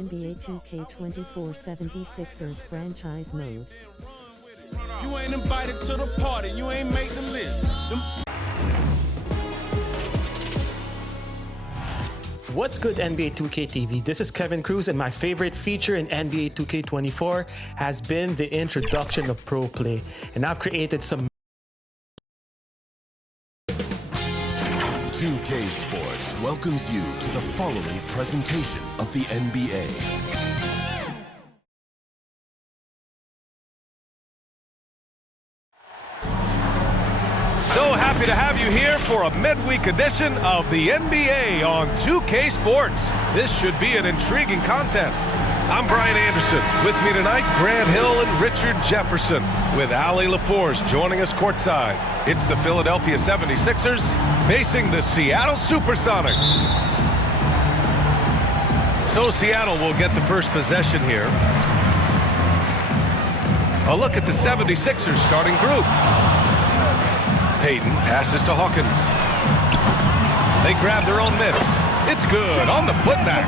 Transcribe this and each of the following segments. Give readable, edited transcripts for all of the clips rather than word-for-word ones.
NBA 2K24 76ers franchise mode. You ain't invited to the party, you ain't make the list. What's good, NBA 2K TV? This is Kevin Cruz, and my favorite feature in NBA 2K24 has been the introduction of Pro Play. And I've created some 2K Sports welcomes you to the following presentation of the NBA. So happy to have you here for a midweek edition of the NBA on 2K Sports. This should be an intriguing contest. I'm Brian Anderson. With me tonight, Grant Hill and Richard Jefferson, with Ali LaForce joining us courtside. It's the Philadelphia 76ers facing the Seattle Supersonics. So Seattle will get the first possession here. A look at the 76ers starting group. Payton passes to Hawkins. They grab their own miss. It's good on the putback.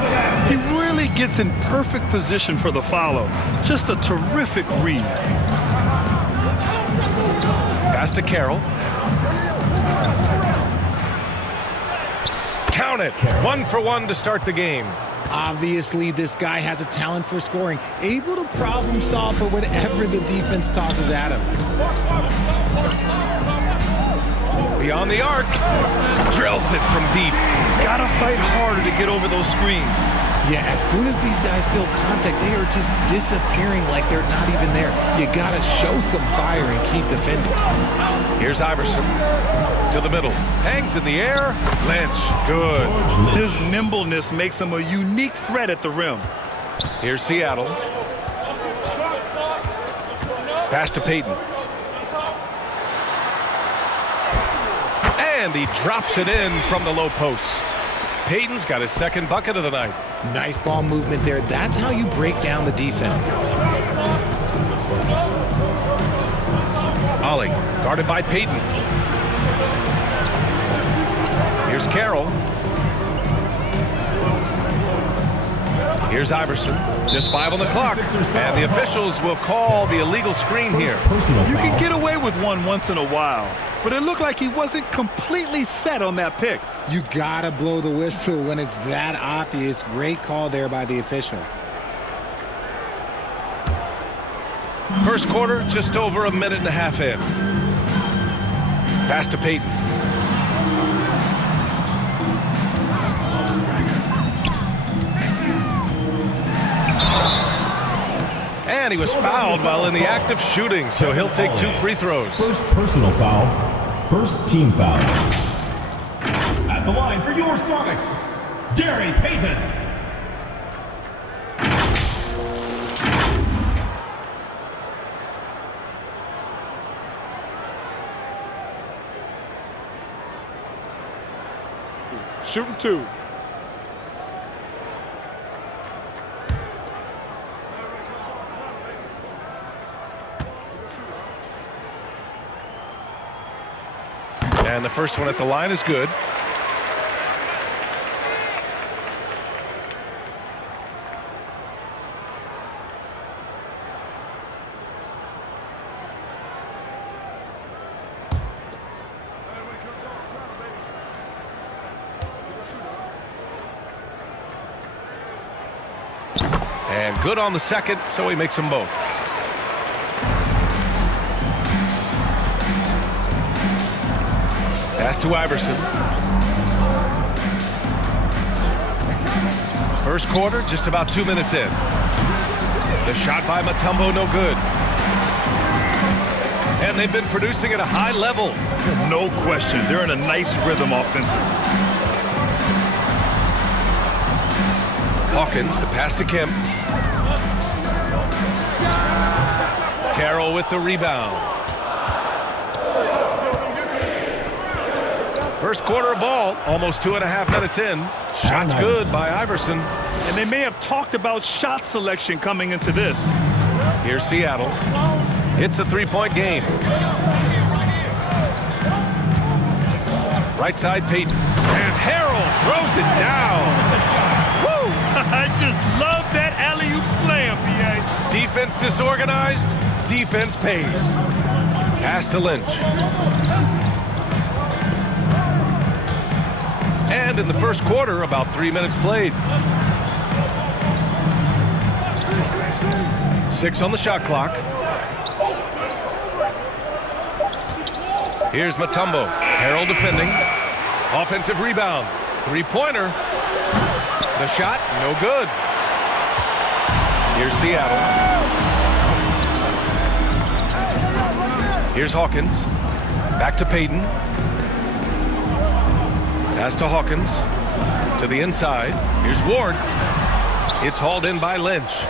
He really gets in perfect position for the follow. Just a terrific read. Pass to Carroll. Count it. 1 for 1 to start the game. Obviously, this guy has a talent for scoring, able to problem solve for whatever the defense tosses at him. Beyond the arc, drills it from deep. Gotta fight harder to get over those screens. Yeah, as soon as these guys feel contact, they are just disappearing like they're not even there. You gotta show some fire and keep defending. Here's Iverson to the middle. Hangs in the air. Lynch, good. His nimbleness makes him a unique threat at the rim. Here's Seattle. Pass to Payton. And he drops it in from the low post. Payton's got his second bucket of the night. Nice ball movement there. That's how you break down the defense. Ollie, guarded by Payton. Here's Carroll. Here's Iverson. Just 5 on the clock. And the officials will call the illegal screen here. You can get away with one once in a while, but it looked like he wasn't completely set on that pick. You gotta blow the whistle when it's that obvious. Great call there by the official. First quarter, just over a minute and a half in. Pass to Payton. And he was fouled while in the act of shooting, so he'll take 2 free throws. First personal foul, first team foul. At the line for your Sonics, Gary Payton. Shooting 2. And the first one at the line is good. And good on the second, so he makes them both. Pass to Iverson. First quarter, just about 2 minutes in. The shot by Mutombo, no good. And they've been producing at a high level. No question, they're in a nice rhythm offensively. Hawkins, the pass to Kemp. Carroll with the rebound. First quarter ball, almost 2.5 minutes in. Shot's good by Iverson. And they may have talked about shot selection coming into this. Here's Seattle. It's a 3-point game. Right side, Payton. And Harrell throws it down. Woo! I just love that disorganized, defense pays. Pass to Lynch. And in the first quarter, about 3 minutes played. 6 on the shot clock. Here's Mutombo. Harrell defending. Offensive rebound. Three-pointer. The shot, no good. Here's Seattle. Here's Hawkins. Back to Payton. Pass to Hawkins. To the inside. Here's Ward. It's hauled in by Lynch.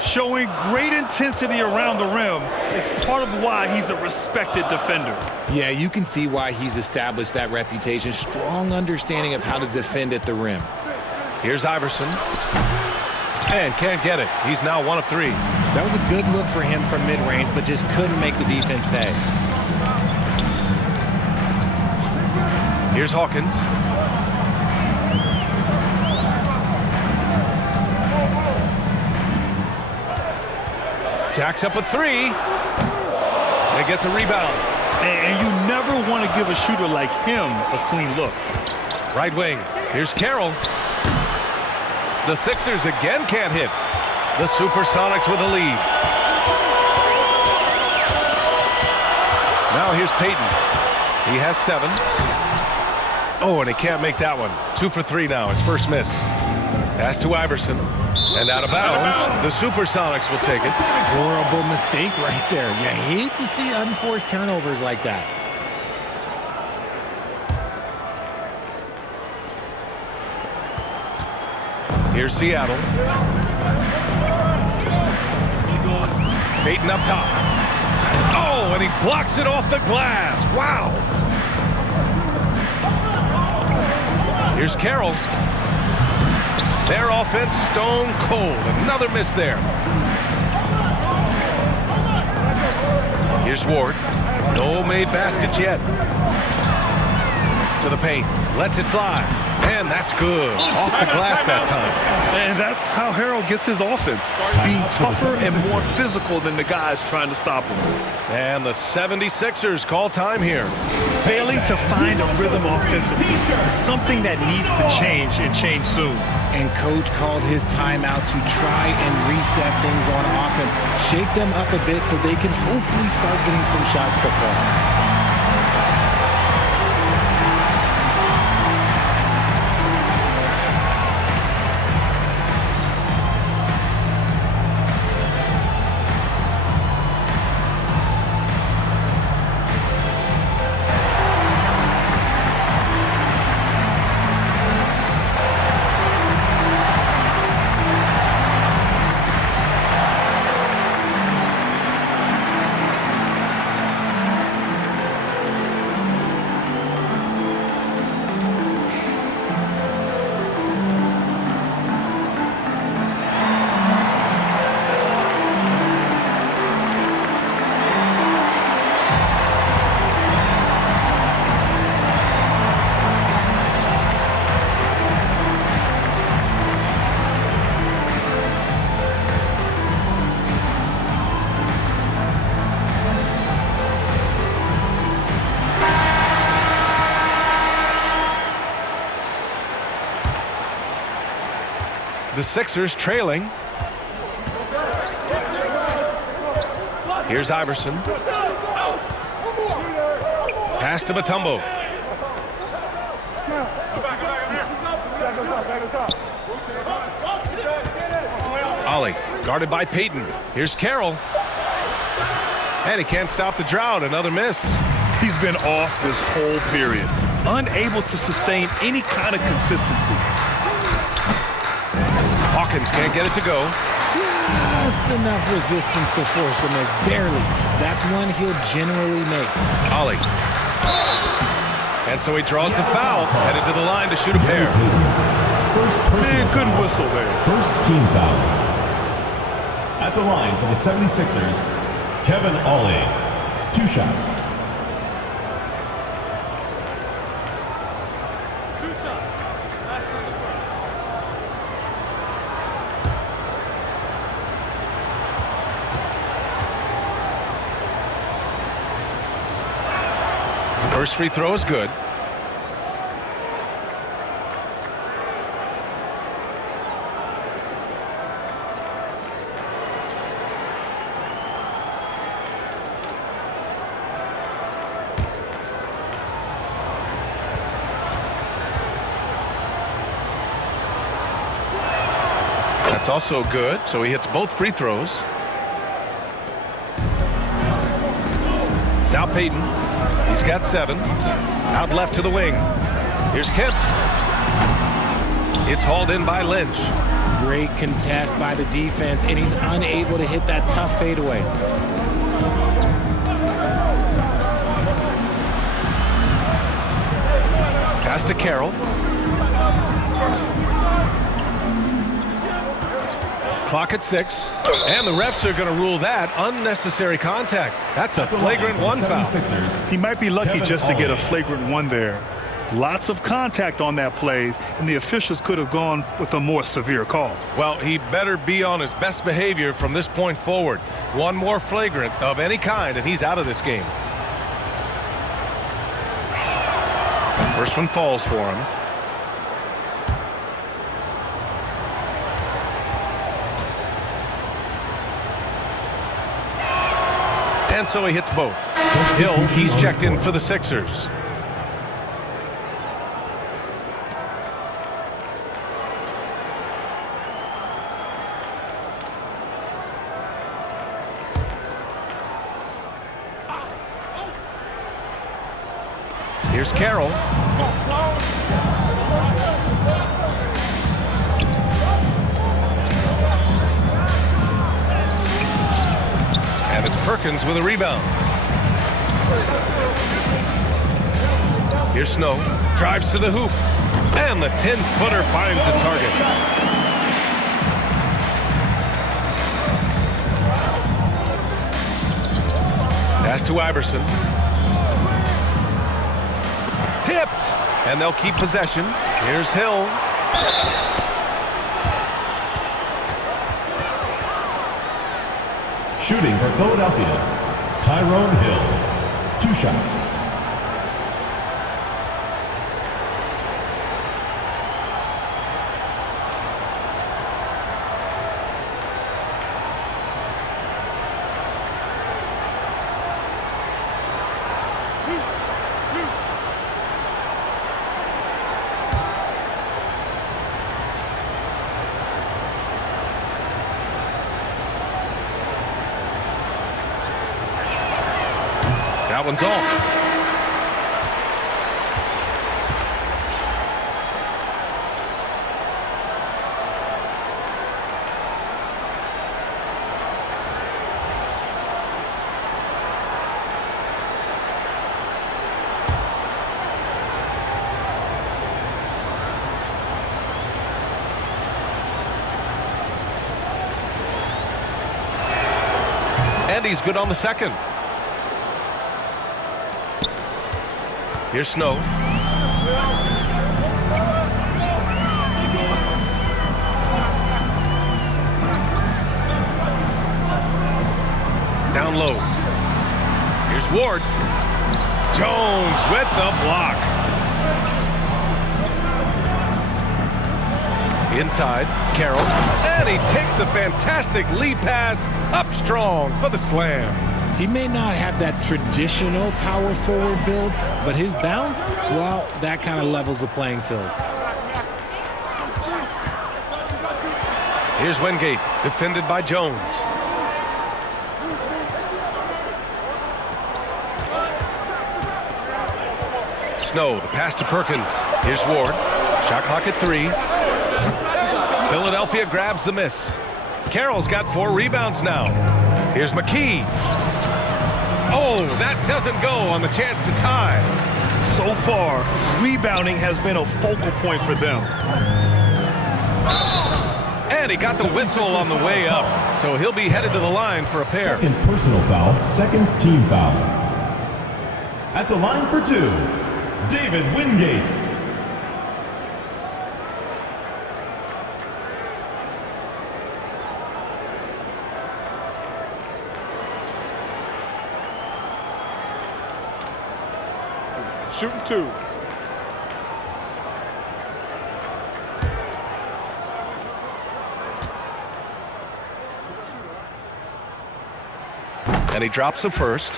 Showing great intensity around the rim is part of why he's a respected defender. Yeah, you can see why he's established that reputation. Strong understanding of how to defend at the rim. Here's Iverson. And can't get it. He's now 1 of 3. That was a good look for him from mid-range, but just couldn't make the defense pay. Here's Hawkins. Jacks up a 3. They get the rebound. And you never want to give a shooter like him a clean look. Right wing. Here's Carroll. The Sixers again can't hit. The Supersonics with a lead. Now here's Payton. He has 7. Oh, and he can't make that one. 2 for 3 now. His first miss. Pass to Iverson. And out of bounds. The Supersonics will take it. Horrible mistake right there. You hate to see unforced turnovers like that. Here's Seattle. Payton up top. Oh, and he blocks it off the glass. Wow. Here's Carroll. Their offense stone cold. Another miss there. Here's Ward. No made baskets yet. To the paint. Lets it fly. And that's good. Off the glass that time. And that's how Harrell gets his offense. Being tougher and more physical than the guys trying to stop him. And the 76ers call time here. Failing to find a rhythm offensively. Something that needs to change and change soon. And coach called his timeout to try and reset things on offense. Shake them up a bit so they can hopefully start getting some shots to fall. The Sixers trailing. Here's Iverson. Pass to Mutombo. Ollie, guarded by Payton. Here's Carroll. And he can't stop the drought. Another miss. He's been off this whole period. Unable to sustain any kind of consistency. Hawkins can't get it to go. Just enough resistance to force the miss. Barely. That's one he'll generally make. Ollie. And so he draws the foul. Headed to the line to shoot a pair. First personal Good foul. whistle there. First team foul. At the line for the 76ers, Kevin Ollie. 2 shots. First free throw is good. That's also good, so he hits both free throws. Now Payton. He's got 7. Out left to the wing. Here's Kemp. It's hauled in by Lynch. Great contest by the defense, and he's unable to hit that tough fadeaway. Pass to Carroll. Clock at 6. And the refs are going to rule that unnecessary contact. That's a flagrant 1 foul. He might be lucky just to get a flagrant 1 there. Lots of contact on that play, and the officials could have gone with a more severe call. Well, he better be on his best behavior from this point forward. One more flagrant of any kind, and he's out of this game. First one falls for him. And so he hits both. Hill, he's checked in for the Sixers. Here's Carroll. And it's Perkins with a rebound. Here's Snow. Drives to the hoop. And the 10-footer finds the target. Pass to Iverson. Tipped. And they'll keep possession. Here's Hill. Shooting for Philadelphia, Tyrone Hill. 2 shots. That one's off. And he's good on the second. Here's Snow. Down low. Here's Ward. Jones with the block. Inside, Carroll. And he takes the fantastic lead pass up strong for the slam. He may not have that traditional power forward build, but his bounce, well, that kind of levels the playing field. Here's Wingate, defended by Jones. Snow, the pass to Perkins. Here's Ward. Shot clock at 3. Philadelphia grabs the miss. Carroll's got 4 rebounds now. Here's McKee. Oh, that doesn't go on the chance to tie. So far, rebounding has been a focal point for them. And he got the whistle on the way up, so he'll be headed to the line for a pair. Second personal foul, second team foul. At the line for 2, David Wingate. shooting 2. And he drops the first.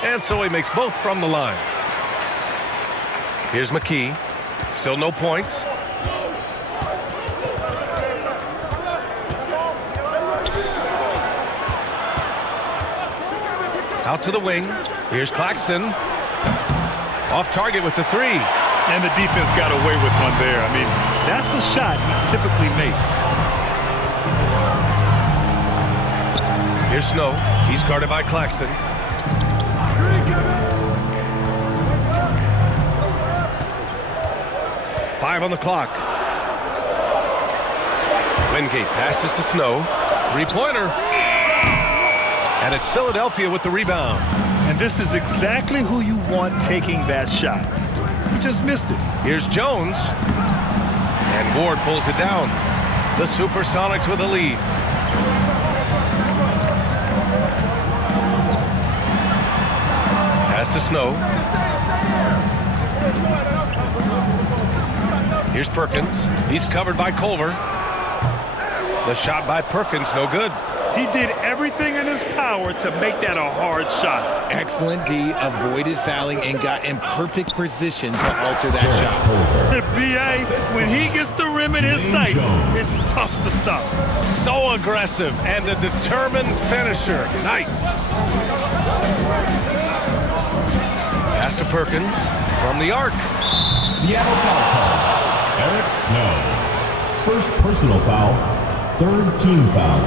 And so he makes both from the line. Here's McKee. Still no points. Out to the wing. Here's Claxton. Off target with the 3. And the defense got away with one there. I mean, that's a shot he typically makes. Here's Snow. He's guarded by Claxton. Five on the clock. Wingate passes to Snow. 3-pointer. And it's Philadelphia with the rebound. And this is exactly who you want taking that shot. He just missed it. Here's Jones. And Ward pulls it down. The Supersonics with a lead. Pass to Snow. Here's Perkins. He's covered by Culver. The shot by Perkins, no good. He did everything in his power to make that a hard shot. Excellent D, avoided fouling and got in perfect position to alter that shot. The BA, when he gets the rim in his sights, it's tough to stop. So aggressive and a determined finisher. Nice. Pass to Perkins from the arc. Seattle foul call. Eric Snow. First personal foul. Third team foul.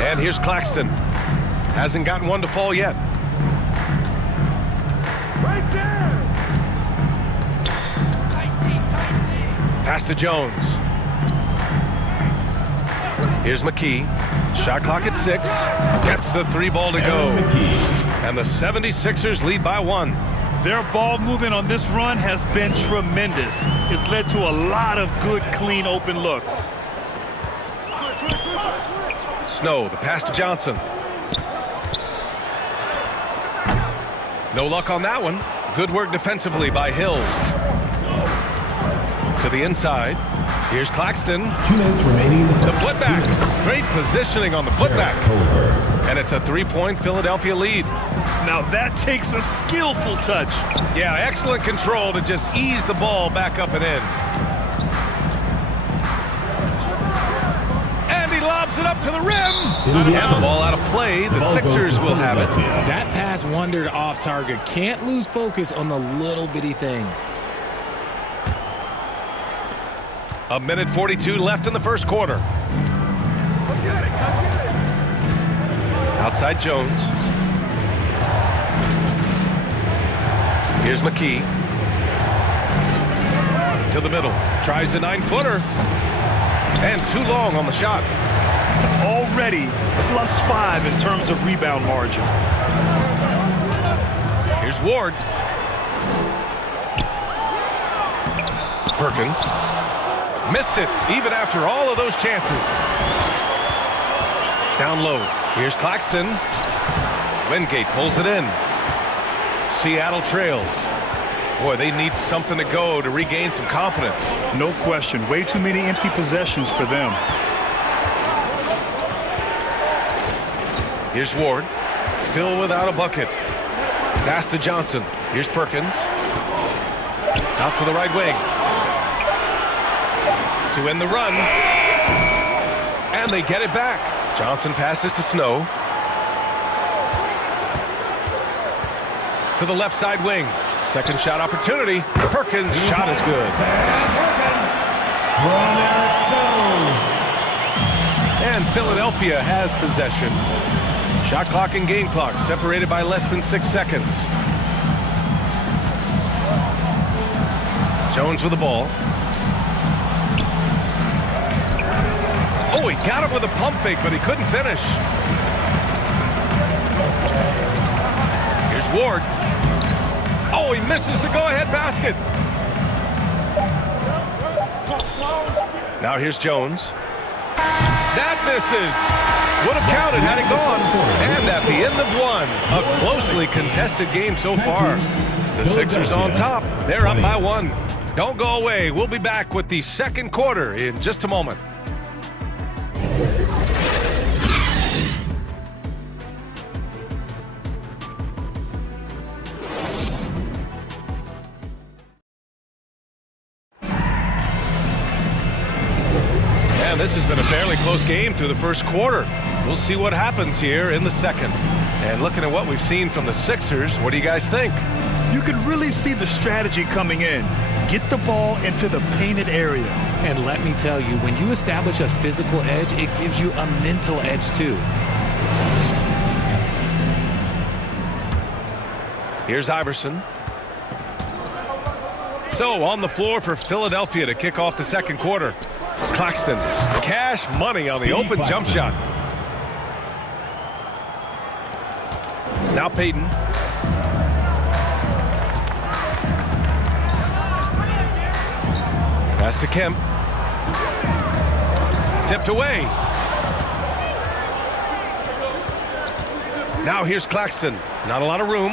And here's Claxton. Hasn't gotten one to fall yet. Right there. Pass to Jones. Here's McKee. Shot clock at 6. Gets the 3 ball to go. And the 76ers lead by 1. Their ball movement on this run has been tremendous. It's led to a lot of good, clean, open looks. Snow, the pass to Johnson. No luck on that one. Good work defensively by Hills. To the inside. Here's Claxton. 2 minutes remaining in the The first. putback. Great positioning on the putback. And it's a 3-point Philadelphia lead. Now that takes a skillful touch. Yeah, excellent control to just ease the ball back up and in. And he lobs it up to the rim. And the ball out of play. The Sixers will have it. That pass wandered off target. Can't lose focus on the little bitty things. A minute 42 left in the first quarter. Outside Jones. Here's McKee. To the middle. Tries the 9-footer. And too long on the shot. Already +5 in terms of rebound margin. Here's Ward. Perkins. Missed it, even after all of those chances. Down low. Here's Claxton. Wingate pulls it in. Seattle trails. Boy, they need something to go to regain some confidence. No question. Way too many empty possessions for them. Here's Ward. Still without a bucket. Pass to Johnson. Here's Perkins. Out to the right wing. To end the run. And they get it back. Johnson passes to Snow. To the left side wing. second shot opportunity. Perkins' shot is good. From Eric Stone. And Philadelphia has possession. Shot clock and game clock separated by less than 6 seconds. Jones with the ball. Oh, he got it with a pump fake, but he couldn't finish. Here's Ward. Oh, he misses the go-ahead basket. Now here's Jones. That misses. Would have counted had it gone. And at the end of one, a closely contested game so far. The Sixers on top. They're up by 1. Don't go away. We'll be back with the second quarter in just a moment. And this has been a fairly close game through the first quarter. We'll see what happens here in the second. And looking at what we've seen from the Sixers, what do you guys think? You can really see the strategy coming in. Get the ball into the painted area. And let me tell you, when you establish a physical edge, it gives you a mental edge too. Here's Iverson. So on the floor for Philadelphia to kick off the second quarter. Claxton, cash money on the open jump shot. Now Payton. Pass to Kemp. Tipped away. Now here's Claxton. Not a lot of room.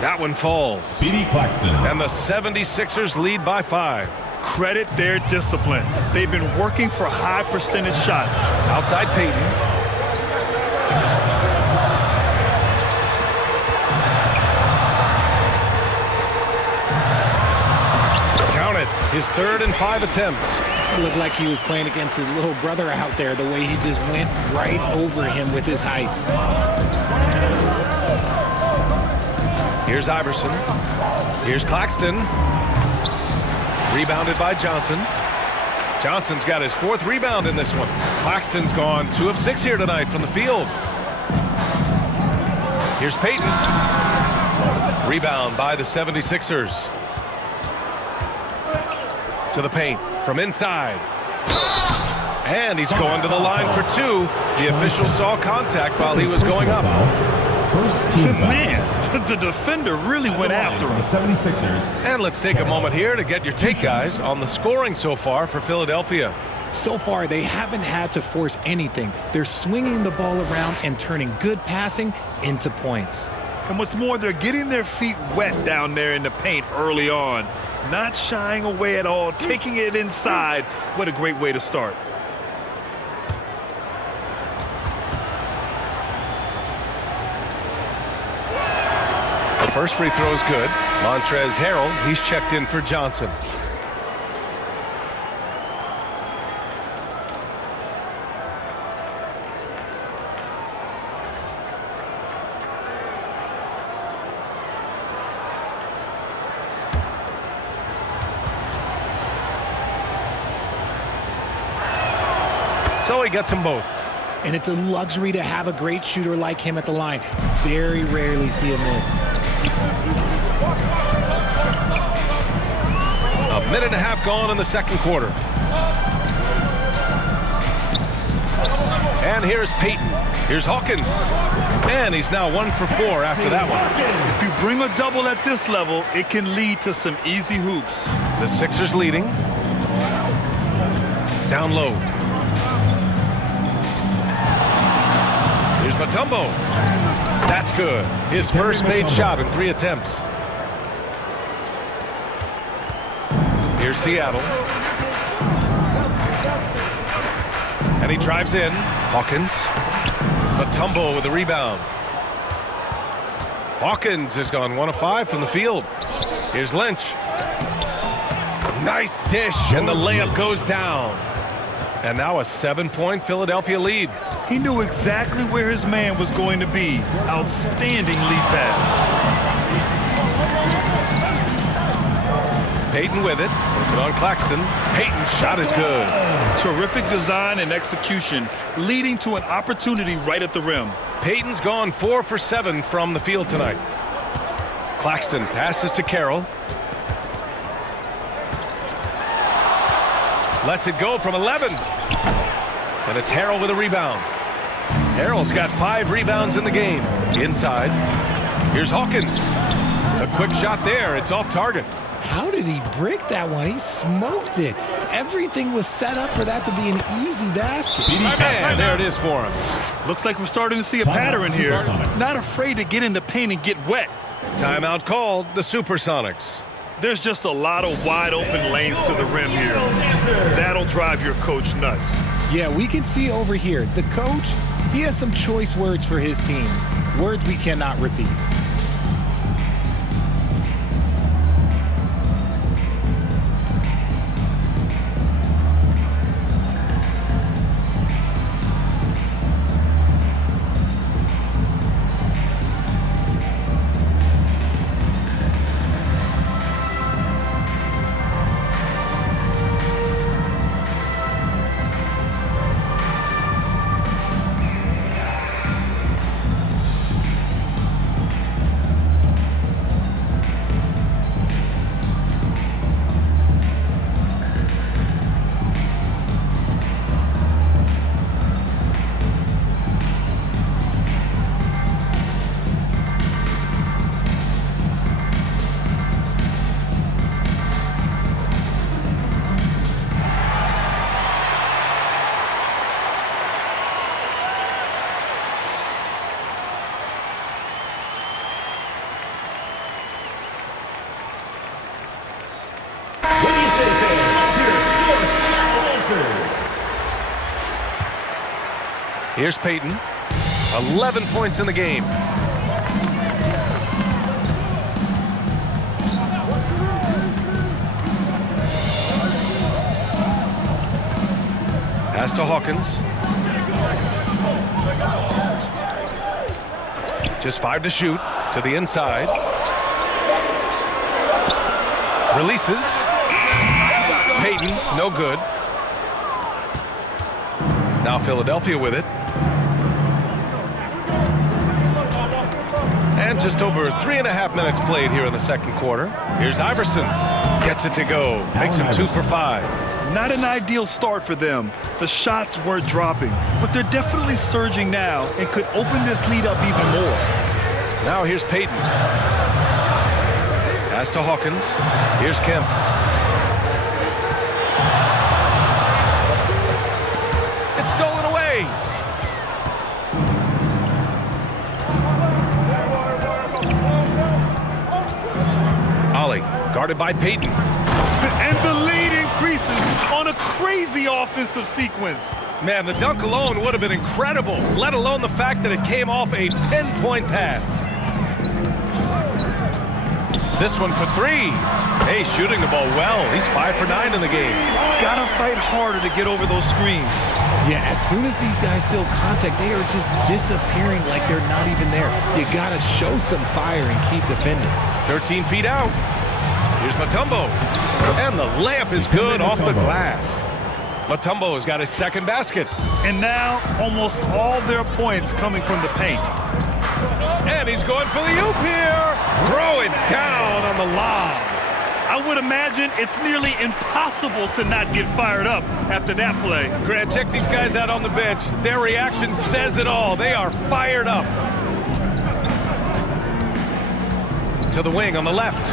That one falls. Speedy Claxton. And the 76ers lead by 5. Credit their discipline. They've been working for high percentage shots. Outside Payton. Count it. His 3rd and 5 attempts. It looked like he was playing against his little brother out there, the way he just went right over him with his height. Here's Iverson. Here's Claxton. Rebounded by Johnson. Johnson's got his 4th rebound in this one. Claxton's gone 2 of 6 here tonight from the field. Here's Payton. Rebound by the 76ers. To the paint from inside. And he's going to the line for 2. The official saw contact while he was going up. First team foul. Man, the defender really went after him. The 76ers. And let's take a moment here to get your take, guys, on the scoring so far for Philadelphia. So far, they haven't had to force anything. They're swinging the ball around and turning good passing into points. And what's more, they're getting their feet wet down there in the paint early on. Not shying away at all, taking it inside. What a great way to start. First free throw is good. Montrezl Harrell, he's checked in for Johnson. So he gets them both. And it's a luxury to have a great shooter like him at the line. Very rarely see a miss. A minute and a half gone in the second quarter. And here's Payton. Here's Hawkins. And he's now 1 for 4 after that one. If you bring a double at this level, it can lead to some easy hoops. The Sixers leading. Down low. Here's Mutombo. That's good. His first made shot in 3 attempts. Here's Seattle. And he drives in. Hawkins. Mutombo with the rebound. Hawkins has gone 1 of 5 from the field. Here's Lynch. Nice dish, and the layup goes down. And now a 7-point Philadelphia lead. He knew exactly where his man was going to be. Outstanding lead pass. Payton with it. Working on Claxton. Payton's shot is good. Terrific design and execution, leading to an opportunity right at the rim. Payton's gone 4 for 7 from the field tonight. Claxton passes to Carroll. Lets it go from 11. And it's Harrell with a rebound. Harrell's got 5 rebounds in the game. Inside. Here's Hawkins. A quick shot there. It's off target. How did he break that one? He smoked it. Everything was set up for that to be an easy basket. And there it is for him. Looks like we're starting to see a pattern here. Not afraid to get in the paint and get wet. Timeout called, the Supersonics. There's just a lot of wide open lanes to the rim here. That'll drive your coach nuts. Yeah, we can see over here. The coach, he has some choice words for his team. Words we cannot repeat. Here's Payton. 11 points in the game. Pass to Hawkins. Just 5 to shoot. To the inside. Releases. Payton, no good. Now Philadelphia with it. And just over 3.5 minutes played here in the second quarter. Here's Iverson. Gets it to go. Makes him 2 for 5. Not an ideal start for them. The shots weren't dropping, but they're definitely surging now and could open this lead up even more. Now here's Payton. Pass to Hawkins. Here's Kemp. It's stolen away. Ollie, guarded by Payton. And the lead increases on a crazy offensive sequence. Man, the dunk alone would have been incredible, let alone the fact that it came off a pinpoint pass. This one for 3. Hey, shooting the ball well. He's 5 for 9 in the game. Gotta fight harder to get over those screens. Yeah, as soon as these guys build contact, they are just disappearing like they're not even there. You gotta show some fire and keep defending. 13 feet out. Here's Mutombo. And the layup is good off the glass. Mutombo has got his second basket. And now almost all their points coming from the paint. And he's going for the oop here. Throw it down on the lob. I would imagine it's nearly impossible to not get fired up after that play. Grant, check these guys out on the bench. Their reaction says it all. They are fired up. To the wing on the left.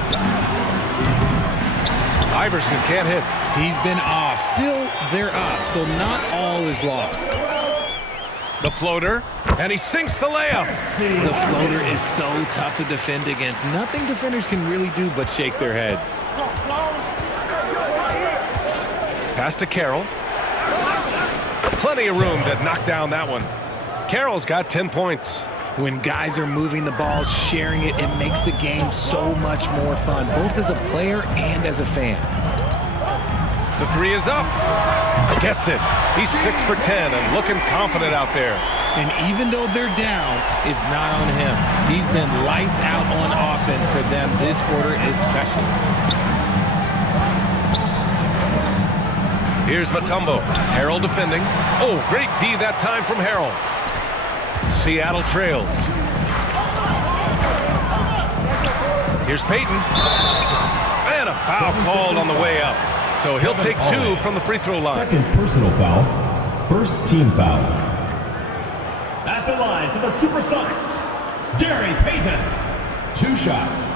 Iverson can't hit. He's been off. Still, they're up, so not all is lost. The floater, and he sinks the layup. The floater is so tough to defend against. Nothing defenders can really do but shake their heads. Pass to Carroll. Plenty of room to knock down that one. Carroll's got 10 points. When guys are moving the ball, sharing it, it makes the game so much more fun, both as a player and as a fan. The 3 is up. Gets it. He's 6 for 10 and looking confident out there. And even though they're down, it's not on him. He's been lights out on offense for them this quarter especially. Here's Mutombo. Harrell defending. Oh, great D that time from Harrell. Seattle trails. Here's Payton. And a foul called on the way up. So he'll take 2 from the free throw line. Second personal foul. First team foul. At the line for the Supersonics, Gary Payton. 2 shots.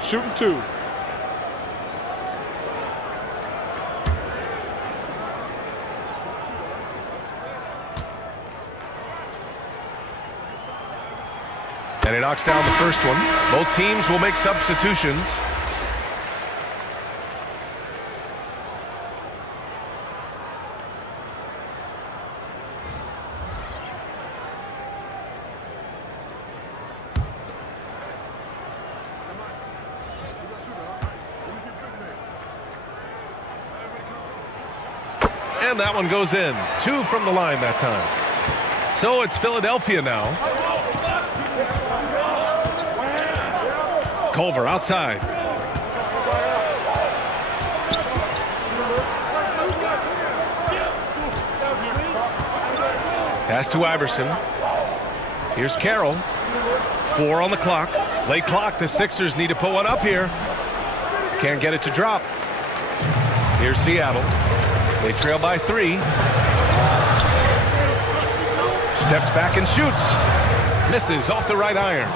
Shooting 2. And he knocks down the first one. Both teams will make substitutions. And that one goes in. 2 from the line that time. So it's Philadelphia now. Culver outside. Pass to Iverson. Here's Carroll. 4 on the clock. Late clock. The Sixers need to put one up here. Can't get it to drop. Here's Seattle. They trail by 3. Steps back and shoots. Misses off the right iron.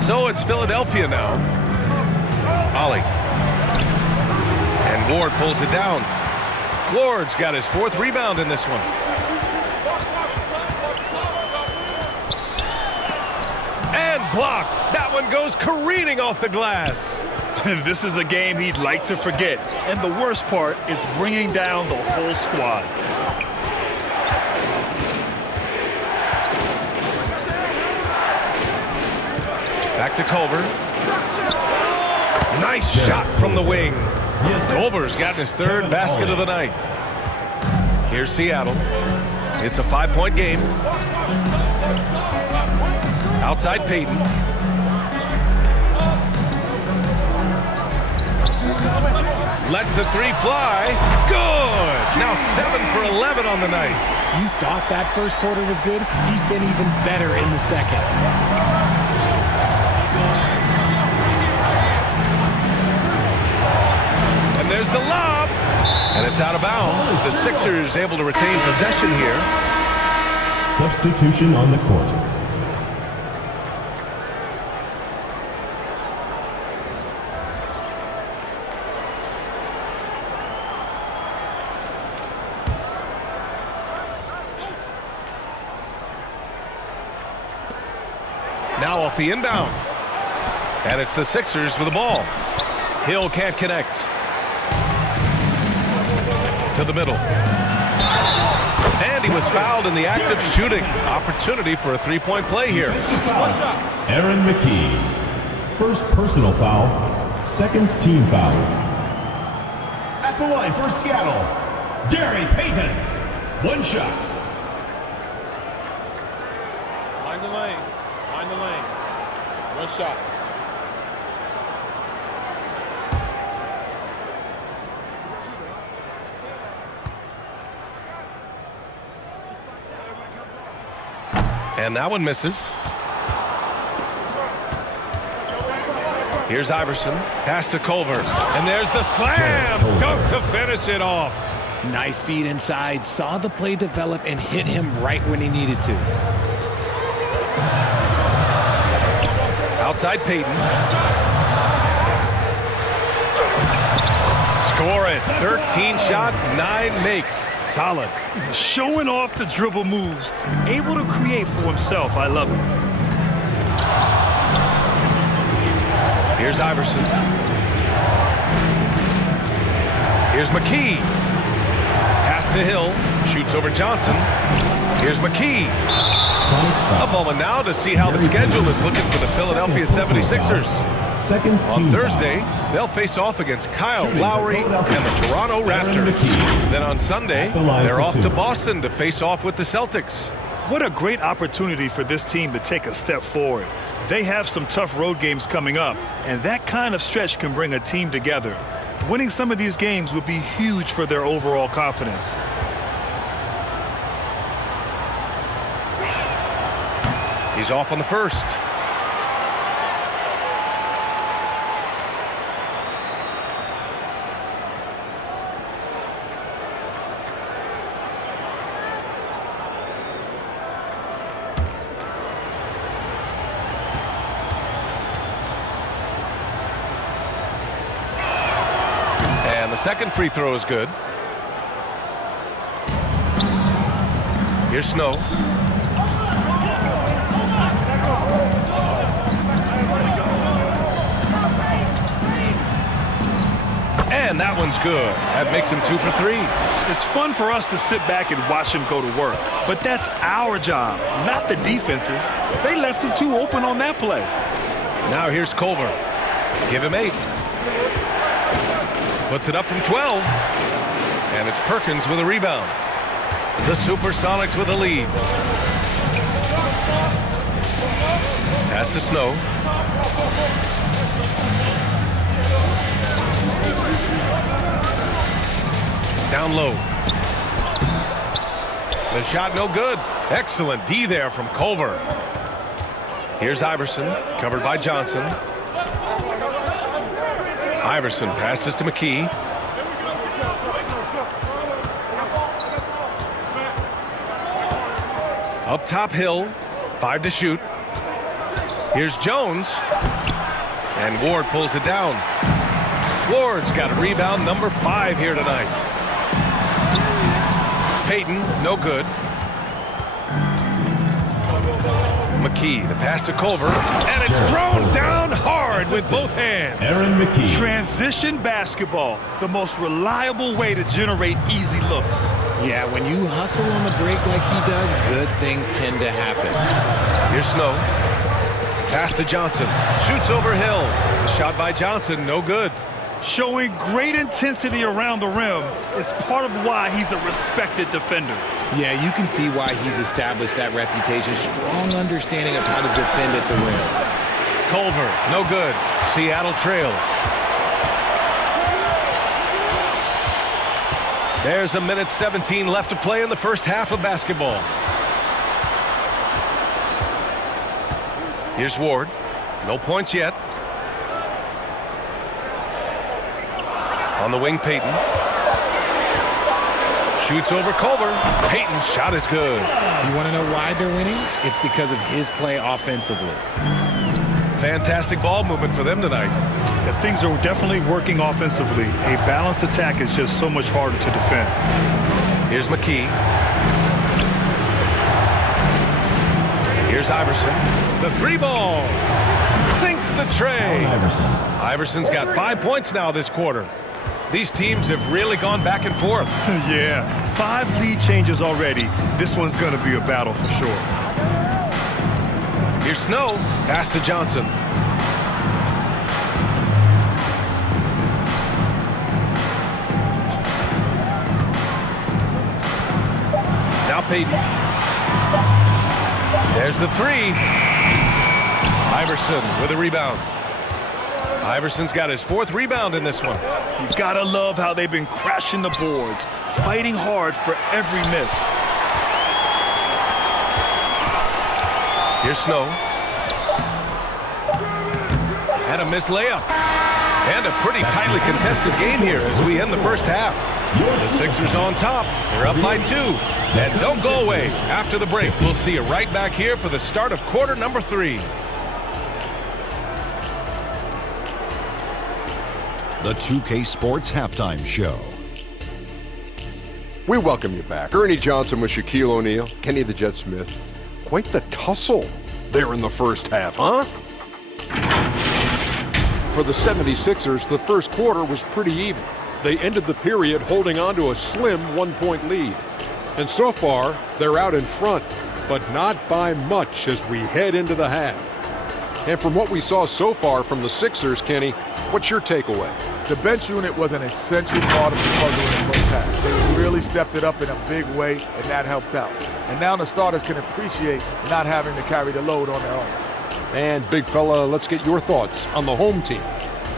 So it's Philadelphia now. Ollie. And Ward pulls it down. Ward's got his 4th rebound in this one. And blocked. That one goes careening off the glass. This is a game he'd like to forget. And the worst part is bringing down the whole squad. Back to Culver. Nice shot from the wing. Culver's gotten his 3rd basket of the night. Here's Seattle. It's a 5-point game. Outside Payton. Lets the 3 fly. Good. Now 7 for 11 on the night. You thought that first quarter was good? He's been even better in the second. And there's the lob. And it's out of bounds. The Sixers able to retain possession here. Substitution on the court. Now off the inbound. And it's the Sixers with the ball. Hill can't connect. To the middle. And he was fouled in the act of shooting. Opportunity for a 3-point play here. Aaron McKee. First personal foul. Second team foul. At the line for Seattle, Gary Payton. 1 shot. Line the lanes. Line the lanes. 1 shot. And that one misses. Here's Iverson. Pass to Culver. And there's the slam. Dunk to finish it off. Nice feed inside. Saw the play develop and hit him right when he needed to. Outside Payton. Score it. 13 shots, 9 makes. Solid. Showing off the dribble moves. Able to create for himself. I love it. Here's Iverson. Here's McKee. Pass to Hill. Shoots over Johnson. Here's McKee. A moment now to see how the schedule is looking for the Philadelphia 76ers. On Thursday, they'll face off against Kyle Lowry and the Toronto Raptors. Then on Sunday, they're off to Boston to face off with the Celtics. What a great opportunity for this team to take a step forward. They have some tough road games coming up, and that kind of stretch can bring a team together. Winning some of these games would be huge for their overall confidence. He's off on the first. And the second free throw is good. Here's Snow. And that one's good. That makes him 2 for 3. It's fun for us to sit back and watch him go to work, but that's our job, not the defense's. They left him too open on that play. Now here's Culver. Give him 8. Puts it up from 12. And it's Perkins with a rebound. The Supersonics with a lead. Pass to Snow. Down low. The shot no good. Excellent D there from Culver. Here's Iverson, covered by Johnson. Iverson passes to McKee. Up top Hill, 5 to shoot. Here's Jones. And Ward pulls it down. Ward's got a rebound number 5 here tonight. Payton, no good. McKee, the pass to Culver, and it's thrown down hard with both hands. Aaron McKee. Transition basketball, the most reliable way to generate easy looks. Yeah, when you hustle on the break like he does, good things tend to happen. Here's Snow. Pass to Johnson. Shoots over Hill. The shot by Johnson, no good. Showing great intensity around the rim is part of why he's a respected defender. Yeah, you can see why he's established that reputation. Strong understanding of how to defend at the rim. Culver, no good. Seattle trails. There's a minute 17 left to play in the first half of basketball. Here's Ward. No points yet. On the wing, Payton. Shoots over Culver. Payton's shot is good. You want to know why they're winning? It's because of his play offensively. Fantastic ball movement for them tonight. If things are definitely working offensively, a balanced attack is just so much harder to defend. Here's McKee. Here's Iverson. The 3 ball. Sinks the tray. Iverson's got 5 points now this quarter. These teams have really gone back and forth. Yeah, 5 lead changes already. This one's going to be a battle for sure. Here's Snow. Pass to Johnson. Now Payton. There's the 3. Iverson with a rebound. Iverson's got his 4th rebound in this one. You gotta love how they've been crashing the boards, fighting hard for every miss. Here's Snow. And a missed layup. And a pretty tightly contested game here as we end the first half. The Sixers on top. They're up by 2. And don't go away. After the break, we'll see you right back here for the start of quarter number 3. The 2K Sports Halftime Show. We welcome you back. Ernie Johnson with Shaquille O'Neal, Kenny the Jet Smith. Quite the tussle there in the first half, huh? For the 76ers, the first quarter was pretty even. They ended the period holding on to a slim 1-point lead. And so far, they're out in front, but not by much as we head into the half. And from what we saw so far from the Sixers, Kenny, what's your takeaway? The bench unit was an essential part of the puzzle in the first half. They really stepped it up in a big way, and that helped out. And now the starters can appreciate not having to carry the load on their own. And big fella, let's get your thoughts on the home team.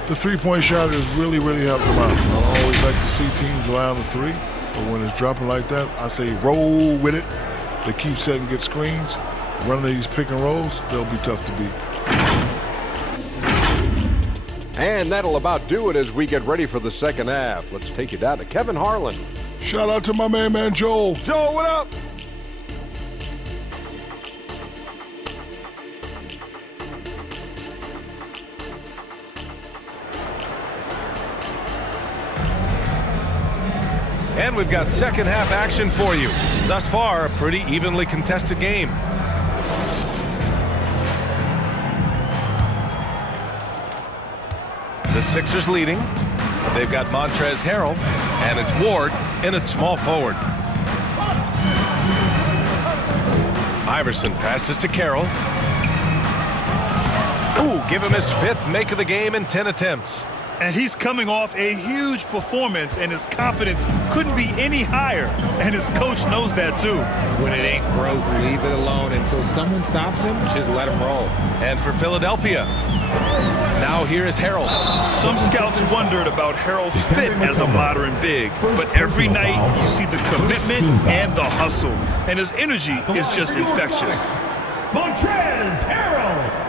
The three-point shot has really helped them out. I always like to see teams rely on the three, but when it's dropping like that, I say roll with it. They keep setting good screens. Running these pick and rolls, they'll be tough to beat. And that'll about do it as we get ready for the second half. Let's take you down to Kevin Harlan. Shout out to my man Joel. Joel, what up? And we've got second half action for you. Thus far, a pretty evenly contested game. The Sixers leading. They've got Montrezl Harrell, and it's Ward in at small forward. Iverson passes to Carroll. Ooh, give him his fifth make of the game in 10 attempts. And he's coming off a huge performance, and his confidence couldn't be any higher. And his coach knows that, too. When it ain't broke, leave it alone until someone stops him. Just let him roll. And for Philadelphia, now here is Harrell. Some scouts wondered about Harrell's fit as a modern big, but every night you see the commitment and the hustle, and his energy is just infectious. Montrezl Harrell.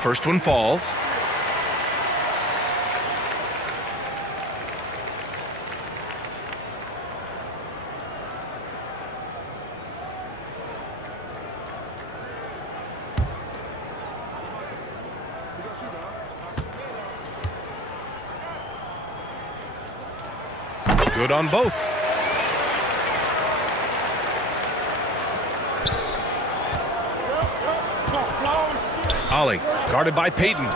First one falls. Good on both. Ollie, guarded by Payton.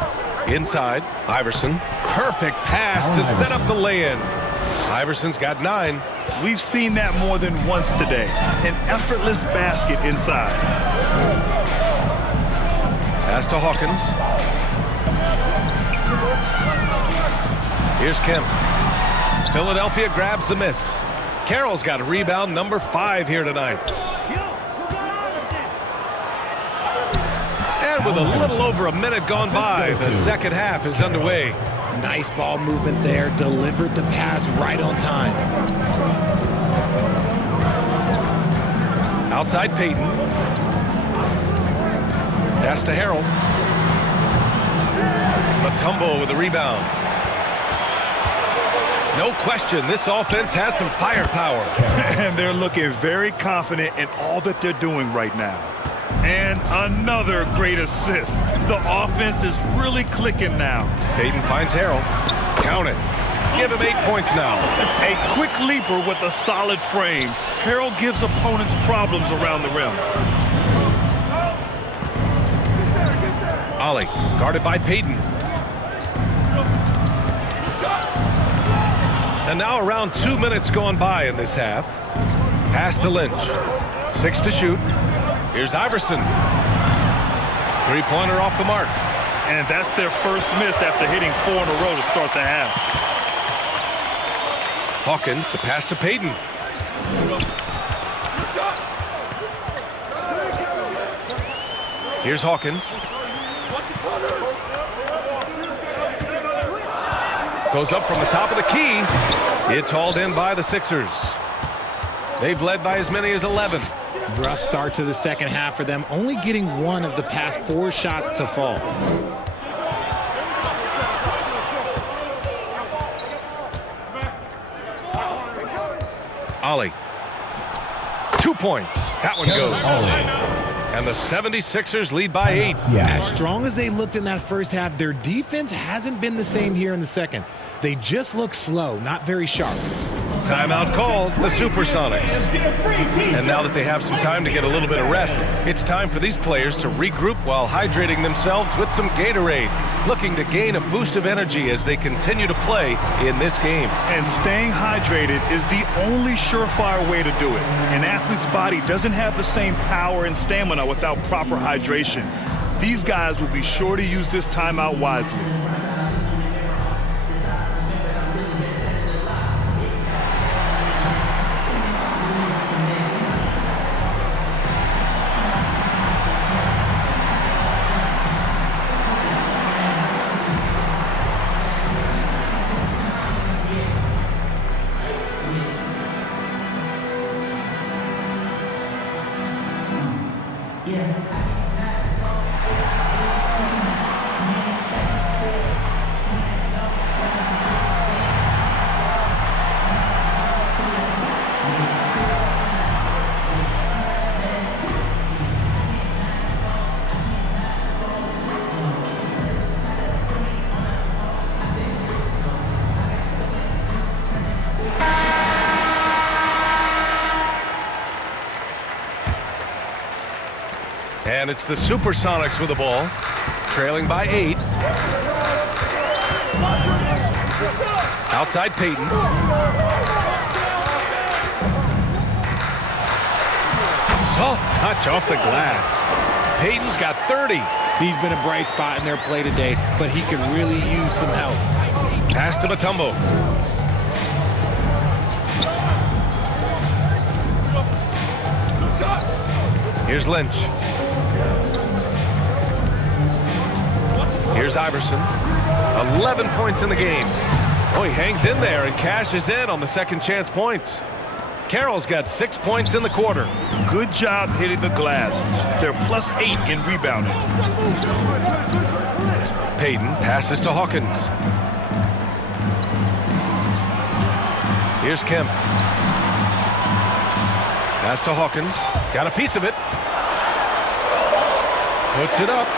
Inside, Iverson. Perfect pass to set up the lay-in. Iverson's got 9. We've seen that more than once today. An effortless basket inside. Pass to Hawkins. Here's Kemp. Philadelphia grabs the miss. Carroll's got a rebound number 5 here tonight. And with a little over a minute gone by, the second half is underway. Nice ball movement there. Delivered the pass right on time. Outside Payton. Pass to Harrell. Mutombo with the rebound. No question, this offense has some firepower. And they're looking very confident in all that they're doing right now. And another great assist. The offense is really clicking now. Payton finds Harrell. Count it. Give him 8 points now. A quick leaper with a solid frame. Harrell gives opponents problems around the rim. Ollie, guarded by Payton. And now around 2 minutes gone by in this half. Pass to Lynch. 6 to shoot. Here's Iverson. Three-pointer off the mark. And that's their first miss after hitting 4 in a row to start the half. Hawkins, the pass to Payton. Here's Hawkins. Goes up from the top of the key. It's hauled in by the Sixers. They've led by as many as 11. Rough start to the second half for them, only getting 1 of the past 4 shots to fall. Ollie. 2 points. That one goes. And the 76ers lead by 8. As strong as they looked in that first half, their defense hasn't been the same here in the second. They just look slow, not very sharp. Timeout called, the Supersonics. And now that they have some time to get a little bit of rest, it's time for these players to regroup while hydrating themselves with some Gatorade, looking to gain a boost of energy as they continue to play in this game. And staying hydrated is the only surefire way to do it. An athlete's body doesn't have the same power and stamina without proper hydration. These guys will be sure to use this timeout wisely. And it's the Supersonics with the ball, trailing by 8. Outside Payton. Soft touch off the glass. Payton's got 30. He's been a bright spot in their play today, but he could really use some help. Pass to Mutombo. Here's Lynch. Here's Iverson. 11 points in the game. Oh, he hangs in there and cashes in on the second chance points. Carroll's got 6 points in the quarter. Good job hitting the glass. They're +8 in rebounding. Payton passes to Hawkins. Here's Kemp. Pass to Hawkins. Got a piece of it. Puts it up.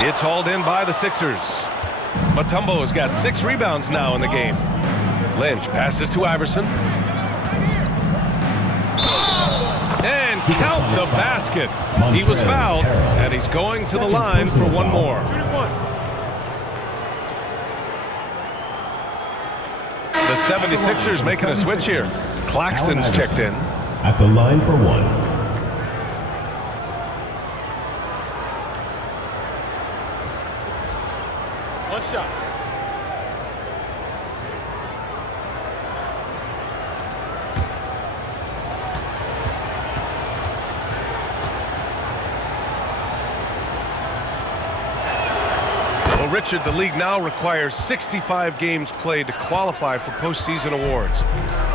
It's hauled in by the Sixers. Mutombo's got 6 rebounds now in the game. Lynch passes to Iverson. And count the basket. He was fouled, and he's going to the line for one more. The 76ers making a switch here. Claxton's checked in. At the line for one. One shot. Well, Richard, the league now requires 65 games played to qualify for postseason awards.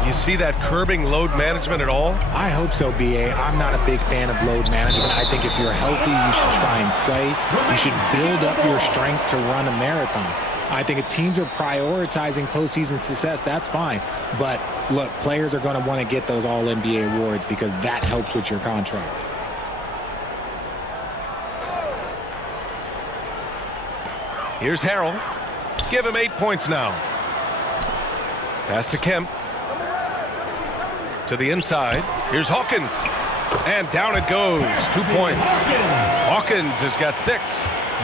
You see that curbing load management at all? I hope so, B.A. I'm not a big fan of load management. I think if you're healthy, you should try and play. You should build up your strength to run a marathon. I think if teams are prioritizing postseason success, that's fine. But, look, players are going to want to get those All-NBA awards because that helps with your contract. Here's Harrell. Give him 8 points now. Pass to Kemp. To the inside. Here's Hawkins. And down it goes. 2 points. Hawkins has got 6.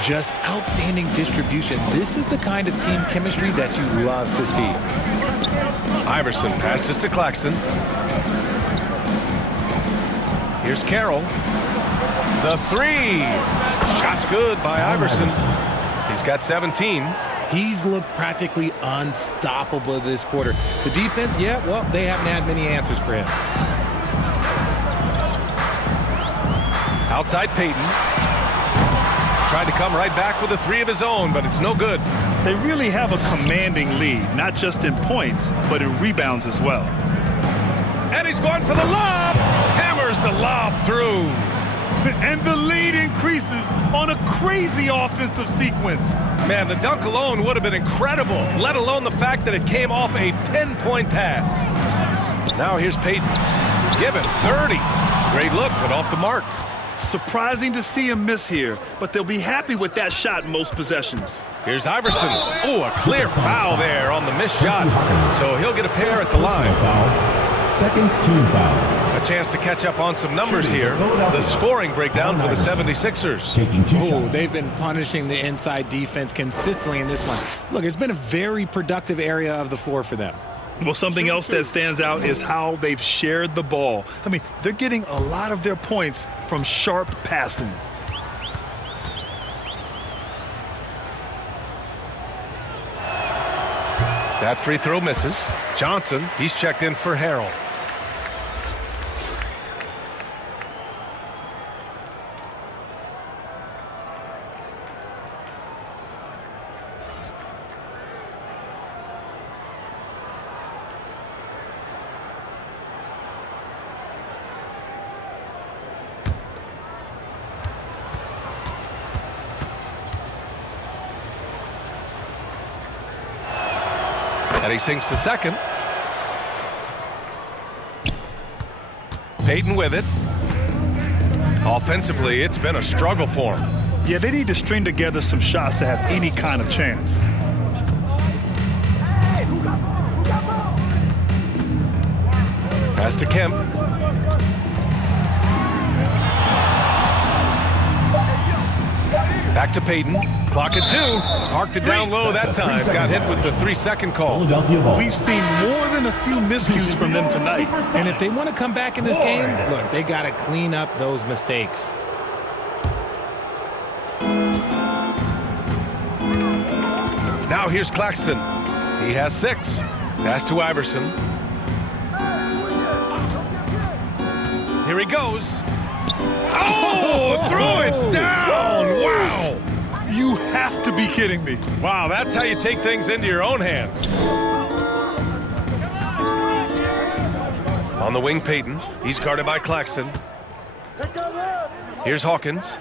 Just outstanding distribution. This is the kind of team chemistry that you love to see. Iverson passes to Claxton. Here's Carroll. The 3. Shot's good by Iverson. He's got 17. He's looked practically unstoppable this quarter. The defense, yeah, well, they haven't had many answers for him. Outside Payton. Tried to come right back with a 3 of his own, but it's no good. They really have a commanding lead, not just in points, but in rebounds as well. And he's going for the lob. Hammers the lob through. And the lead increases on a crazy offensive sequence. Man, the dunk alone would have been incredible, let alone the fact that it came off a pinpoint pass. Now here's Payton. Give it 30. Great look, but off the mark. Surprising to see him miss here, but they'll be happy with that shot most possessions. Here's Iverson. Oh, a clear foul there on the missed shot. So he'll get a pair at the line. Second team foul. A chance to catch up on some numbers here. The scoring breakdown for the 76ers. Taking 2 Oh, shots. they've been punishing the inside defense consistently in this one. Look, it's been a very productive area of the floor for them. Well, something else that stands out is how they've shared the ball. I mean, they're getting a lot of their points from sharp passing. That free throw misses. Johnson, he's checked in for Harrell. And he sinks the second. Payton with it. Offensively, it's been a struggle for him. Yeah, they need to string together some shots to have any kind of chance. Pass to Kemp. Back to Payton. Clock at 2. Parked it down low that time. Got hit with the 3-second call. Philadelphia ball. We've seen more than a few miscues from them tonight. And if they want to come back in this game, look, they got to clean up those mistakes. Now here's Claxton. He has 6. Pass to Iverson. Here he goes. Oh, throw it down. Wow. You have to be kidding me. Wow, that's how you take things into your own hands. On the wing, Payton. He's guarded by Claxton. Here's Hawkins.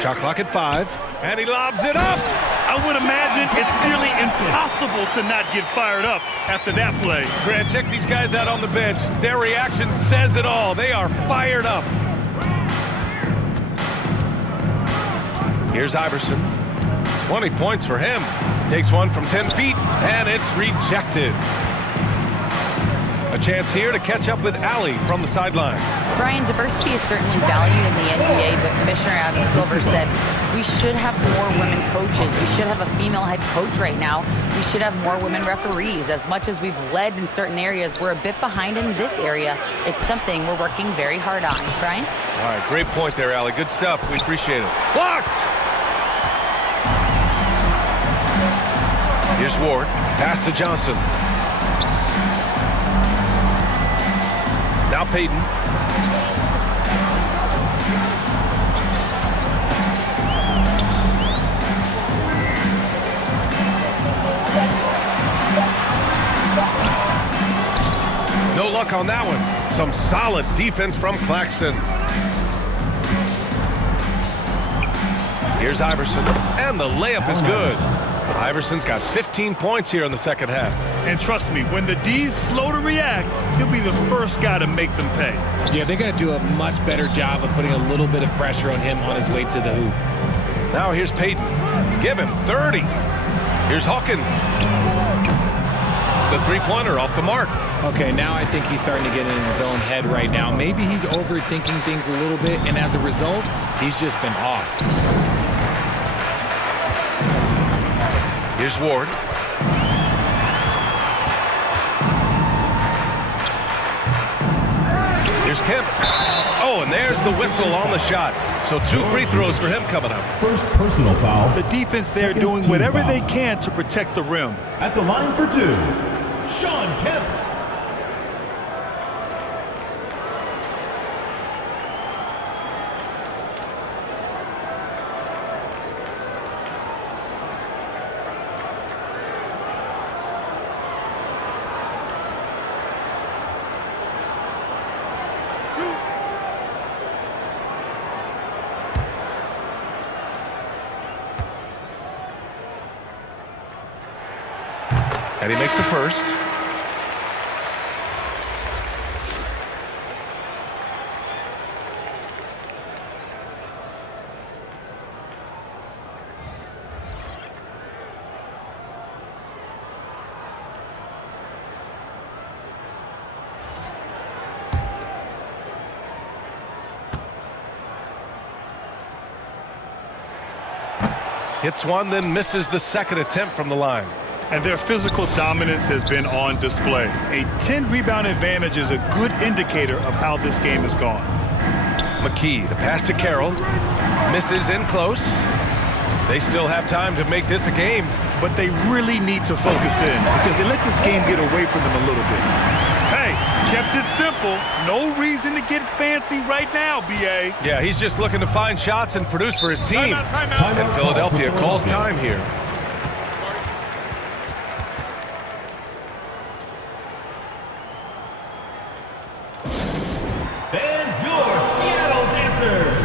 Shot clock at 5. And he lobs it up. I would imagine it's nearly impossible to not get fired up after that play. Grant, check these guys out on the bench. Their reaction says it all. They are fired up. Here's Iverson. 20 points for him. Takes one from 10 feet, and it's rejected. A chance here to catch up with Allie from the sideline. Brian, diversity is certainly valued in the NBA, but Commissioner Adam Silver said we should have more women coaches. We should have a female head coach right now. We should have more women referees. As much as we've led in certain areas, we're a bit behind in this area. It's something we're working very hard on. Brian? All right, great point there, Allie. Good stuff. We appreciate it. Blocked! Here's Ward. Pass to Johnson. Now Payton. No luck on that one. Some solid defense from Claxton. Here's Iverson, and the layup is good. Iverson's got 15 points here in the second half. And trust me, when the D's slow to react, he'll be the first guy to make them pay. Yeah, they're going to do a much better job of putting a little bit of pressure on him on his way to the hoop. Now here's Payton. Give him 30. Here's Hawkins. The three-pointer off the mark. Okay, now I think he's starting to get in his own head right now. Maybe he's overthinking things a little bit, and as a result, he's just been off. Here's Ward. Here's Kemp. Oh, and there's the whistle on the shot. So 2 free throws for him coming up. First personal foul. The defense there doing whatever they can to protect the rim. At the line for 2, Shawn Kemp. And he makes the first. Hits one, then misses the second attempt from the line. And their physical dominance has been on display. A 10-rebound advantage is a good indicator of how this game has gone. McKee, the pass to Carroll. Misses in close. They still have time to make this a game. But they really need to focus in because they let this game get away from them a little bit. Hey, kept it simple. No reason to get fancy right now, B.A. Yeah, he's just looking to find shots and produce for his team. Timeout. And Philadelphia calls time here. Fans, your Seattle Dancers.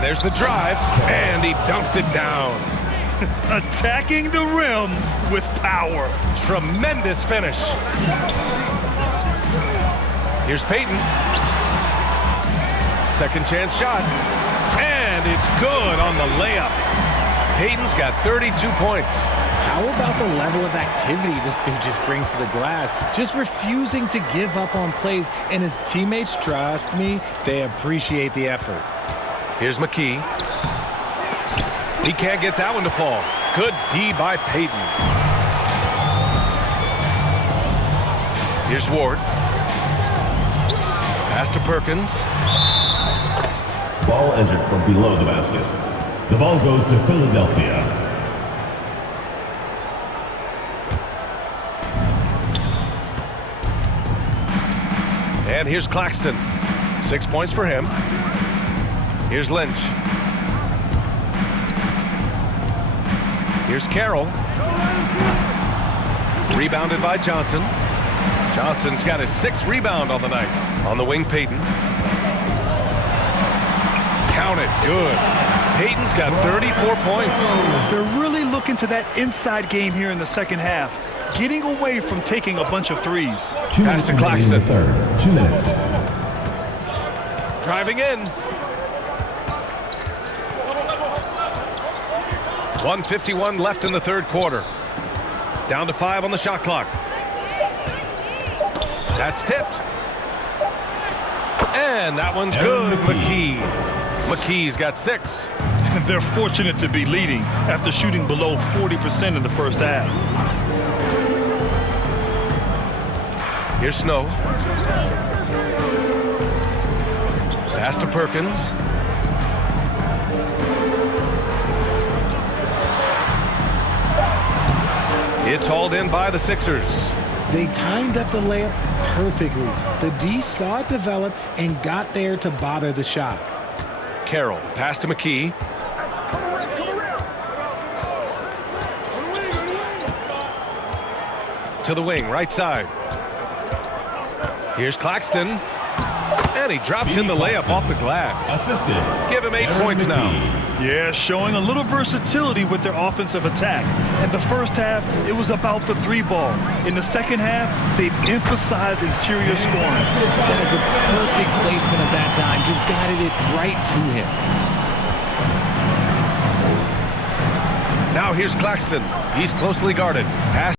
There's the drive, and he dunks it down. Attacking the rim with power. Tremendous finish. Here's Payton. Second chance shot, and it's good on the layup. Payton's got 32 points. How about the level of activity this dude just brings to the glass? Just refusing to give up on plays, and his teammates, trust me, they appreciate the effort. Here's McKee. He can't get that one to fall. Good D by Payton. Here's Ward. Pass to Perkins. Ball entered from below the basket. The ball goes to Philadelphia. And here's Claxton. 6 points for him. Here's Lynch. Here's Carroll. Rebounded by Johnson. Johnson's got his 6th rebound on the night. On the wing, Payton. Count it. Good. Payton's got 34 points. They're really looking to that inside game here in the second half, getting away from taking a bunch of threes. Pass to Claxton. 2 minutes. Driving in. 1:51 left in the third quarter. Down to 5 on the shot clock. That's tipped. And that one's good. McKee. McKee's got 6. They're fortunate to be leading after shooting below 40% in the first half. Here's Snow. Pass to Perkins. It's hauled in by the Sixers. They timed up the layup perfectly. The D saw it develop and got there to bother the shot. Carroll, pass to McKee. To the wing, right side. Here's Claxton. And he drops in the layup off the glass. Assisted. Give him 8 points now. Yeah, showing a little versatility with their offensive attack. In the first half, it was about the 3-ball. In the second half, they've emphasized interior scoring. That is a perfect placement of that dime. Just guided it right to him. Now here's Claxton. He's closely guarded. Pass